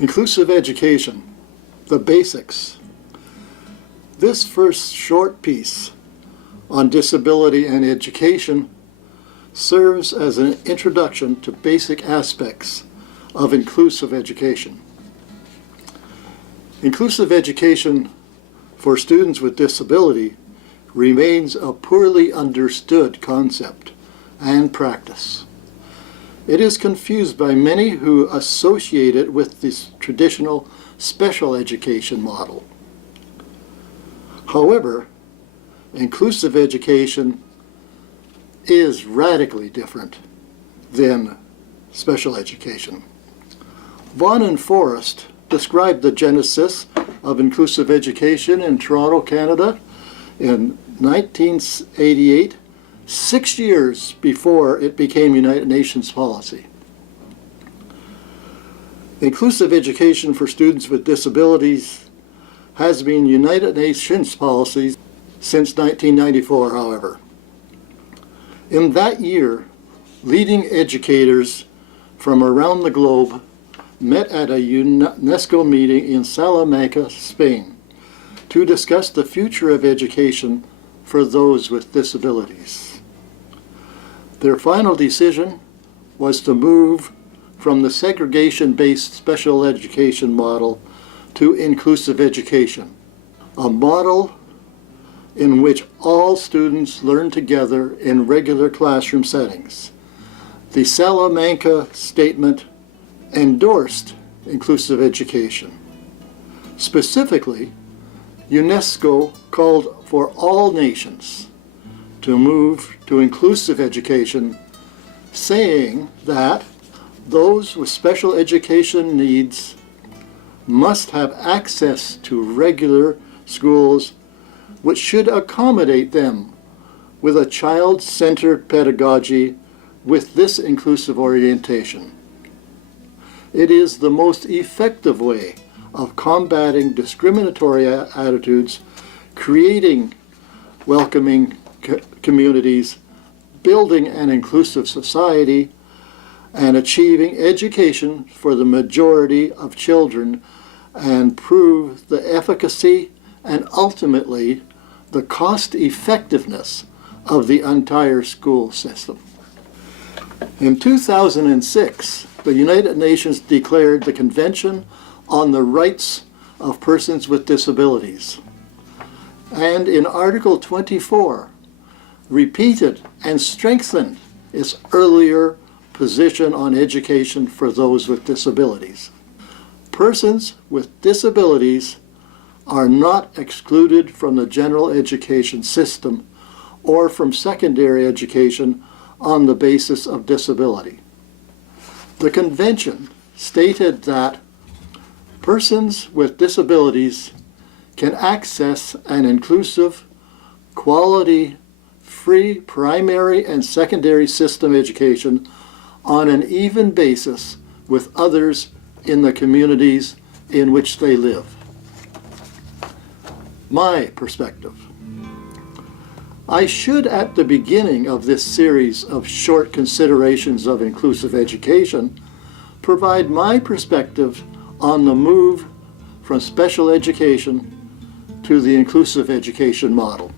Inclusive education, the basics. This first short piece on disability and education serves as an introduction to basic aspects of inclusive education. Inclusive education for students with disability remains a poorly understood concept and practice. It is confused by many who associate it with this traditional special education model. However, inclusive education is radically different than special education. Vaughan and Forrest described the genesis of inclusive education in Toronto, Canada in 1988, 6 years before it became United Nations policy. Inclusive education for students with disabilities has been United Nations policy since 1994, however. In that year, leading educators from around the globe met at a UNESCO meeting in Salamanca, Spain, to discuss the future of education for those with disabilities. Their final decision was to move from the segregation-based special education model to inclusive education, a model in which all students learn together in regular classroom settings. The Salamanca Statement endorsed inclusive education. Specifically, UNESCO called for all nations to move to inclusive education, saying that those with special education needs must have access to regular schools which should accommodate them with a child-centered pedagogy with this inclusive orientation. It is the most effective way of combating discriminatory attitudes, creating welcoming communities, building an inclusive society, and achieving education for the majority of children, and prove the efficacy and ultimately the cost effectiveness of the entire school system. In 2006, the United Nations declared the Convention on the Rights of Persons with Disabilities, and in Article 24, repeated and strengthened its earlier position on education for those with disabilities. Persons with disabilities are not excluded from the general education system or from secondary education on the basis of disability. The Convention stated that persons with disabilities can access an inclusive, quality, free primary and secondary system education on an even basis with others in the communities in which they live. My perspective. I should, at the beginning of this series of short considerations of inclusive education, provide my perspective on the move from special education to the inclusive education model.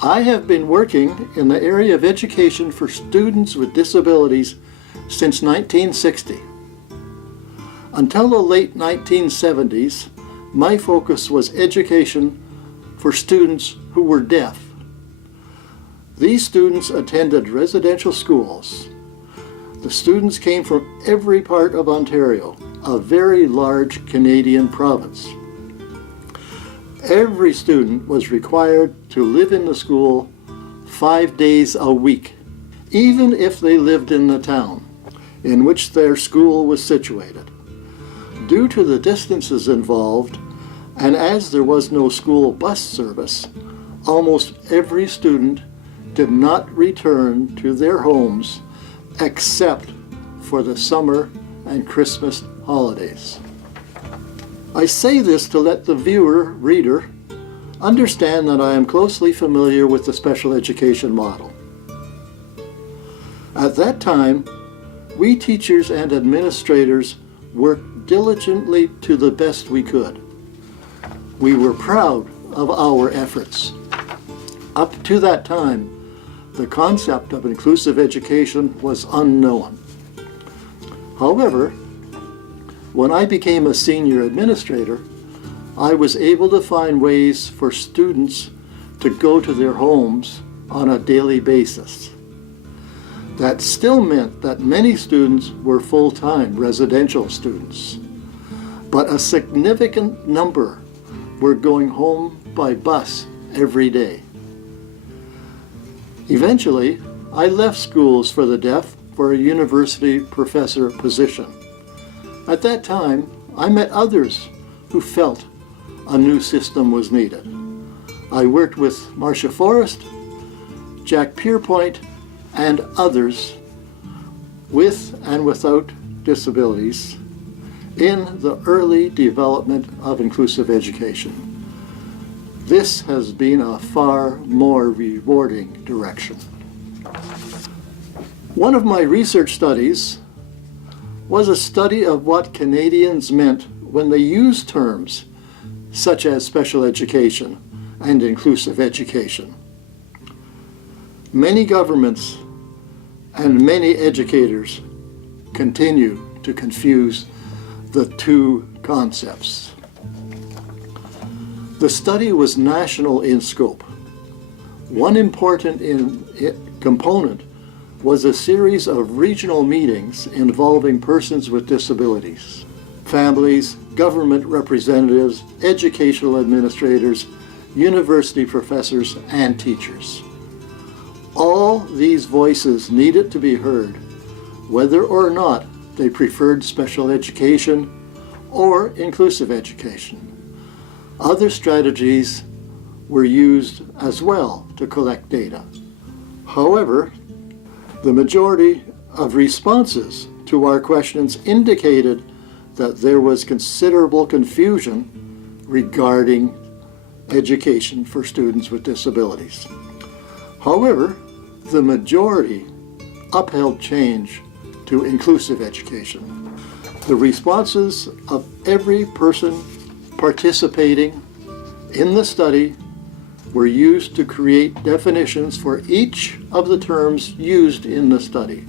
I have been working in the area of education for students with disabilities since 1960. Until the late 1970s, my focus was education for students who were deaf. These students attended residential schools. The students came from every part of Ontario, a very large Canadian province. Every student was required to live in the school 5 days a week, even if they lived in the town in which their school was situated. Due to the distances involved, and as there was no school bus service, almost every student did not return to their homes except for the summer and Christmas holidays. I say this to let the reader, understand that I am closely familiar with the special education model. At that time, we teachers and administrators worked diligently to the best we could. We were proud of our efforts. Up to that time, the concept of inclusive education was unknown. However, when I became a senior administrator, I was able to find ways for students to go to their homes on a daily basis. That still meant that many students were full-time residential students, but a significant number were going home by bus every day. Eventually, I left schools for the deaf for a university professor position. At that time, I met others who felt a new system was needed. I worked with Marcia Forrest, Jack Pierpoint, and others with and without disabilities in the early development of inclusive education. This has been a far more rewarding direction. One of my research studies was a study of what Canadians meant when they used terms such as special education and inclusive education. Many governments and many educators continue to confuse the two concepts. The study was national in scope. One important component was a series of regional meetings involving persons with disabilities, families, government representatives, educational administrators, university professors, and teachers. All these voices needed to be heard, whether or not they preferred special education or inclusive education. Other strategies were used as well to collect data. However, the majority of responses to our questions indicated that there was considerable confusion regarding education for students with disabilities. However, the majority upheld change to inclusive education. The responses of every person participating in the study were used to create definitions for each of the terms used in the study.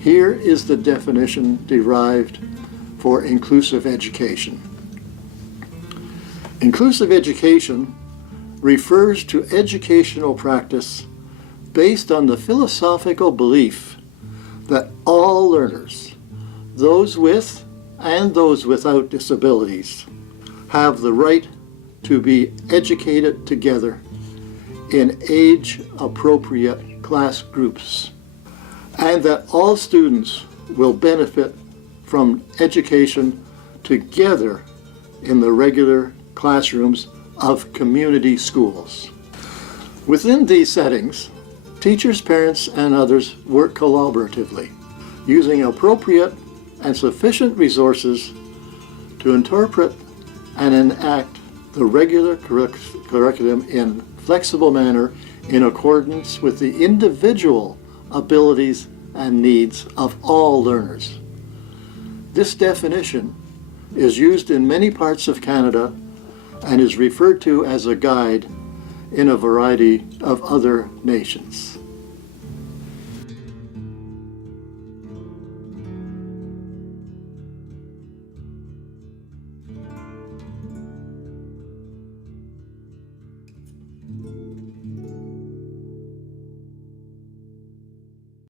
Here is the definition derived for inclusive education. Inclusive education refers to educational practice based on the philosophical belief that all learners, those with and those without disabilities, have the right to be educated together in age-appropriate class groups, and that all students will benefit from education together in the regular classrooms of community schools. Within these settings, teachers, parents, and others work collaboratively, using appropriate and sufficient resources to interpret and enact the regular curriculum in flexible manner in accordance with the individual abilities and needs of all learners. This definition is used in many parts of Canada and is referred to as a guide in a variety of other nations.